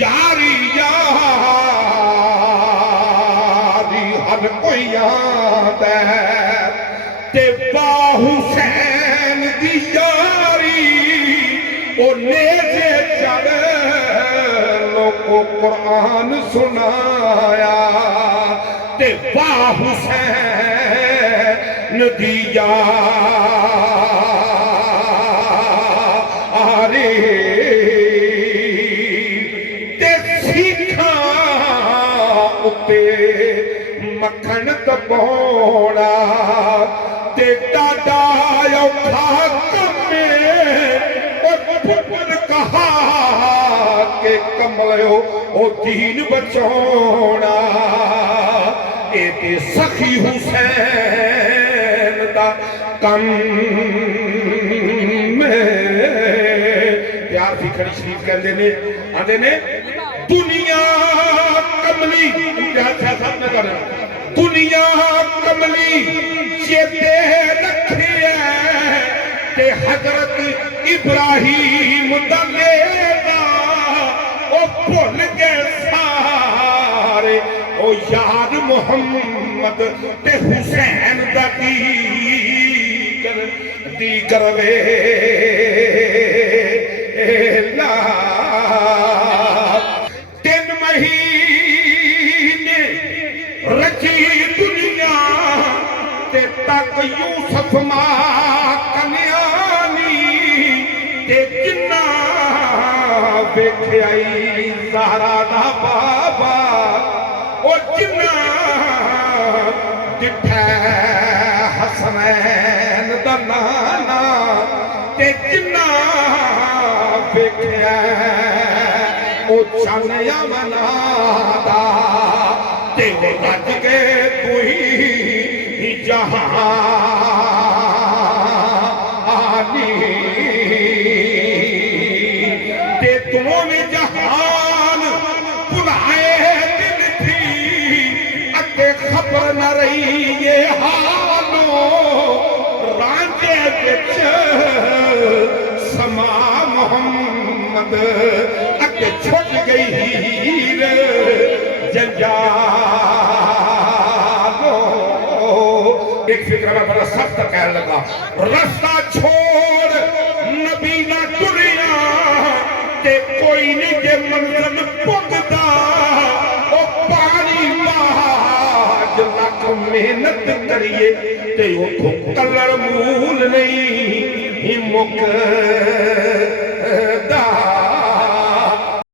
यारी यारी हर कोई याद है ते बा हुसैन दी यारी ओ नेजे चढ़ लोको कुरान सुनाया ते बा हुसैन दी यारी ते सीखा उते मक्खन दबाउणा ते डाडा औखा कमे कहा के कमलियो ओ दीन बचाउणा ए ते सखी हुसैन दा कम प्यार दी खड़ी शरीफ कहंदे ने आंदे ने दुनिया कमली दुनिया कमली चेते रखिए ते हजरत इब्राहिम दा लेना ओ भुल गए सारे ओ यार मुहम्मद ते हुसैन दा दी करवे ला 3 महीने रची दुनिया ते तक यूसुफ मां कन्यानी ते जिन्ना वेख्याई ज़हरा दा बाबा ओ जिन्ना जिठै हसनैन दा नाना ते जिन्ना वेख्या ओ चन यमना दा ते रज के तू ही जहानी ते तुम्हें जहान भुलाए दिल थी अगे खबर न रही ये हालो रांझे बिच समा मोहम्मद अगे छुट गई हीर जंजालो एक फिक्र में बड़ा सख्त कहने लगा रास्ता छोड़ नबी ना दुनिया ते कोई नहीं जे मंजिल पुगदा ओ पानी बाज लख मेहनत करिए ते उठो कलर मूल नहीं मुकदा